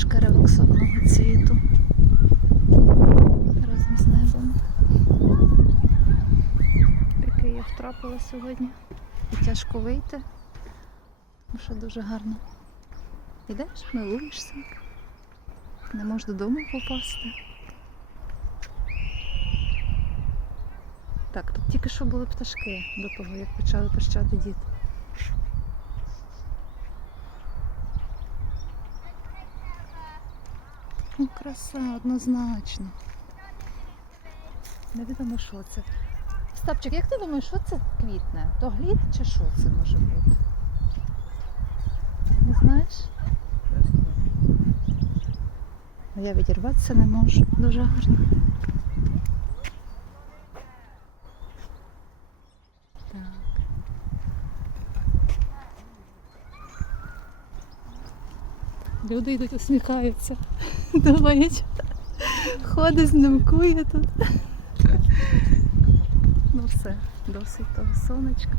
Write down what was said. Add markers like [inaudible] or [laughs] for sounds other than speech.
шкеревик одного цвіту. Разом з небом. Який я втрапила сьогодні. І тяжко вийти. Ну що дуже гарно. Ідеш, милуєшся. Не можеш додому попасти. Так, тут тільки що були пташки до того, як почали пищати діти. Ну, краса, однозначно. Невідомо, що це. Стапчик, як ти думаєш, що це квітне? То глід чи що це може бути? Не знаєш? Я відірватися не можу. Дуже гарно. Так. Люди йдуть, усміхаються. [laughs] Думають, ходить, знімкує тут. Ну все, досить того сонечка.